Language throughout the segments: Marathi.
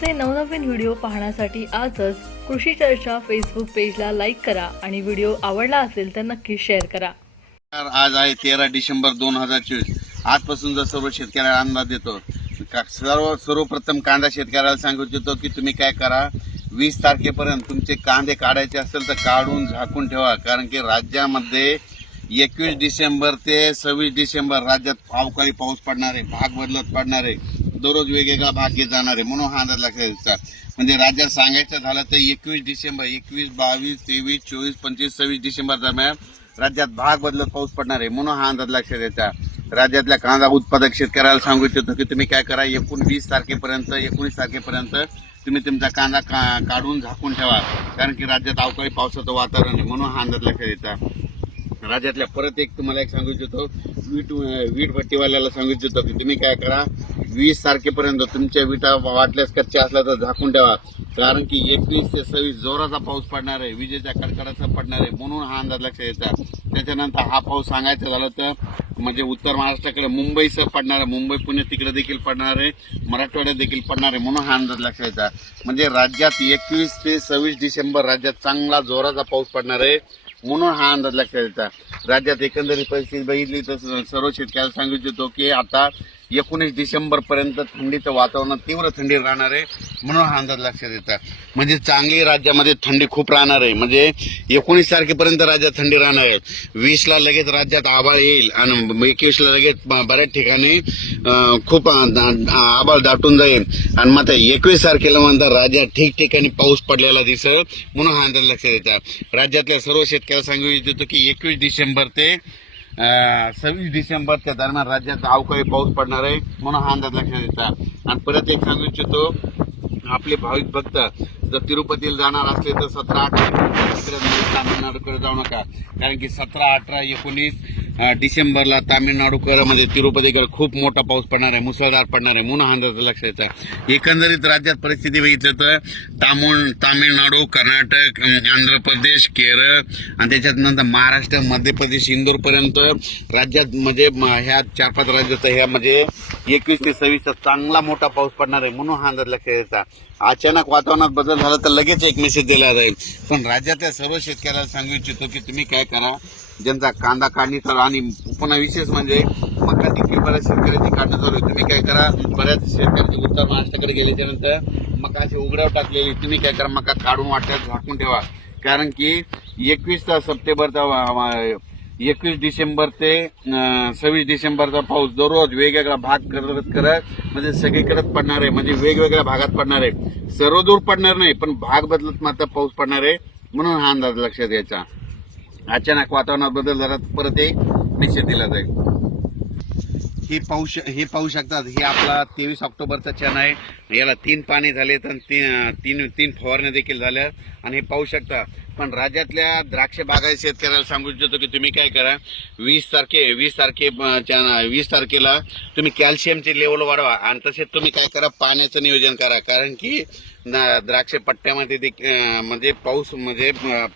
आमचे नवनवीन व्हिडिओ पाहण्यासाठी आजच कृषी चर्चा फेसबुक पेजला लाईक करा आणि व्हिडिओ आवडला असेल तर नक्की शेअर करा. आज आहे तेरा डिसेंबर दोन हजार चोवीस. आजपासून जर सर्व शेतकऱ्याला अंदाज देतो का- सर्व सर्वप्रथम कांदा शेतकऱ्याला सांगू इच्छितो की तुम्ही काय करा वीस तारखेपर्यंत तुमचे कांदे काढायचे असेल तर काढून झाकून ठेवा. कारण की राज्यामध्ये एकवीस डिसेंबर ते सव्वीस डिसेंबर राज्यात अवकाळी पाऊस पडणार आहे भाग बदलत पडणार. आहे दररोज वेगवेगळा भाग घेत जाणार आहे. म्हणून हा अंदाज लक्षात घ्यायचा म्हणजे राज्यात सांगायचं झालं तर एकवीस डिसेंबर एकवीस बावीस तेवीस चोवीस पंचवीस सव्वीस डिसेंबर दरम्यान राज्यात भाग बदलत पाऊस पडणार आहे. म्हणून हा अंदाज लक्षात द्यायचा राज्यातल्या कांदा उत्पादक शेतकऱ्याला सांगू इच्छितो की तुम्ही काय करा एकूण वीस तारखेपर्यंत एकोणीस तारखेपर्यंत तुम्ही तुमचा कांदा का काढून झाकून ठेवा. कारण की राज्यात अवकाळी पावसाचं वातावरण आहे. म्हणून हा अंदाज लक्षात येतात राज्यातल्या परत एक तुम्हाला एक सांगू इच्छितो. वीट वीट भट्टीवाल्याला सांगू इच्छितो की तुम्ही काय करा वीस तारखेपर्यंत तुमच्या विटा वाटल्यास कच्च्या असल्या तर झाकून ठेवा. कारण की एकवीस ते सव्वीस जोराचा पाऊस पडणार आहे विजेच्या कडकडाचा पडणार आहे म्हणून हा अंदाज लक्षात येतात. त्याच्यानंतर हा पाऊस सांगायचं झालं तर म्हणजे उत्तर महाराष्ट्राकडे मुंबईसह पडणार आहे. मुंबई पुणे तिकडे देखील पडणार आहे. मराठवाड्यात देखील पडणार आहे म्हणून हा अंदाज लक्षात येता म्हणजे राज्यात एकवीस ते सव्वीस डिसेंबर राज्यात चांगला जोराचा पाऊस पडणार आहे. म्हणून हा अंदाज लक्षात येतात राज्यात एकंदरीत परिस्थिती बघितली तर सर्व शेतकऱ्याला सांगू इच्छितो की आता एकोणीस डिसेंबरपर्यंत थंडीचं वातावरण तीव्र थंडी राहणार आहे म्हणून हा अंदाज लक्षात येतात म्हणजे चांगली राज्यामध्ये थंडी खूप राहणार आहे. म्हणजे एकोणीस तारखेपर्यंत राज्यात थंडी राहणार आहे. वीसला लगेच राज्यात आभाळ येईल आणि एकवीसला लगेच बऱ्याच ठिकाणी खूप अं, आभाळ दाटून जाईल. आणि मग एकवीस तारखेला म्हणतात राज्यात ठिकठिकाणी पाऊस पडलेला दिसेल म्हणून हा अंदाज लक्षात येतात राज्यातल्या सर्व शेतकऱ्याला सांगू इच्छितो की एकवीस डिसेंबर ते सव्वीस डिसेंबरच्या दरम्यान राज्यात अवकाळी पाऊस पडणार आहे म्हणून हा अंदाज लक्षात येतात आणि परत एक सांगू इच्छितो आपले भाविक भक्त जर तिरुपतीला जाणार असले तर सतरा अठरा तामिळनाडूकडे जाऊ नका. कारण की सतरा अठरा एकोणीस डिसेंबरला तामिळनाडूकडे म्हणजे तिरुपतीकडे खूप मोठा पाऊस पडणार आहे मुसळधार पडणार आहे म्हणून अंदाजाचं लक्ष लक्षात एकंदरीत राज्यात परिस्थिती बघितलं तर तामिळ तामिळनाडू कर्नाटक आंध्र प्रदेश केरळ आणि त्याच्यात नंतर महाराष्ट्र मध्य प्रदेश इंदोरपर्यंत राज्यात म्हणजे ह्या चार पाच राज्यात ह्या म्हणजे एकवीस ते सव्वीसचा चांगला मोठा पाऊस पडणार आहे म्हणून हा अंदाज लक्षात येतात अचानक वातावरणात बदल झाला तर लगेच एक मेसेज दिला जाईल. पण राज्यातल्या सर्व शेतकऱ्याला सांगू इच्छितो की तुम्ही काय करा ज्यांचा कांदा काढणीचा आणि पुन्हा विशेष म्हणजे मका देखील बऱ्याच शेतकऱ्यांची काढणं चालू आहे तुम्ही काय करा बऱ्याच शेतकऱ्यांची उत्तर महाराष्ट्राकडे गेल्याच्यानंतर मका अशी उघड्यावर टाकलेली तुम्ही काय करा मका काढून वाट्यात झाकून ठेवा. कारण की एकवीस सप्टेंबरचा वा- एकवीस डिसेंबर ते सव्वीस डिसेंबरचा पाऊस दररोज वेगवेगळा भाग करत करत म्हणजे सगळीकडेच पडणार आहे. म्हणजे वेगवेगळ्या भागात पडणार आहे. सर्व दूर पडणार नाही पण भाग बदलत मात्र पाऊस पडणार आहे म्हणून हा अंदाज लक्षात घ्यायचा. अचानक वातावरणात बदल झाला तर परत एक निश्चित दिला जाईल. हे पाहू हे पाहू शकतात. हे आपला तेवीस ऑक्टोबरचा क्षण आहे. याला तीन पाणी झालेत आणि तीन तीन तीन फवारण्या देखील झाल्या आणि हे पाहू शकता पण राज्यातल्या द्राक्ष बागायत शेतकऱ्याला सांगू इच्छितो की तुम्ही काय करा वीस तारखे वीस तारखे वीस तारखेला तुम्ही कॅल्शियमची लेवल वाढवा आणि तसेच तुम्ही काय करा पाण्याचं नियोजन करा. कारण की द्राक्ष पट्ट्यामध्ये देखील म्हणजे पाऊस म्हणजे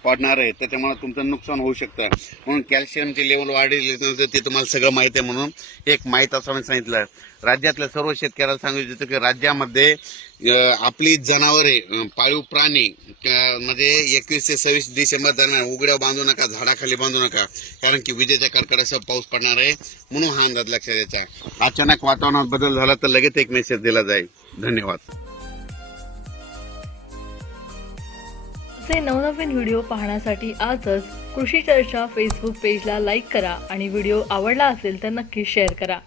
पडणार आहे. त्याच्यामुळे तुमचं नुकसान होऊ शकतं. म्हणून कॅल्शियमची लेवल वाढली ते तुम्हाला सगळं माहिती आहे म्हणून एक माहीत असं मी सांगितलं. राज्यातल्या सर्व शेतकऱ्याला सांगू इच्छितो की राज्यामध्ये म्हणजे, मध्ये आपली जनावरे पाळीव प्राणी मध्ये म्हणजे एकवीस ते सव्वीस डिसेंबर दरम्यान उघड्या बांधू नका झाडाखाली बांधू नका कारण की विजेच्या कडकडासह पाऊस पडणार आहे म्हणून हा अंदाज लक्षात द्यायचा अचानक वातावरणात बदल झाला तर लगेच एक मेसेज दिला जाईल. धन्यवाद. असे नवनवीन व्हिडिओ पाहण्यासाठी आजच कृषी चर्चा फेसबुक पेजला लाईक करा आणि व्हिडिओ आवडला असेल तर नक्की शेअर करा.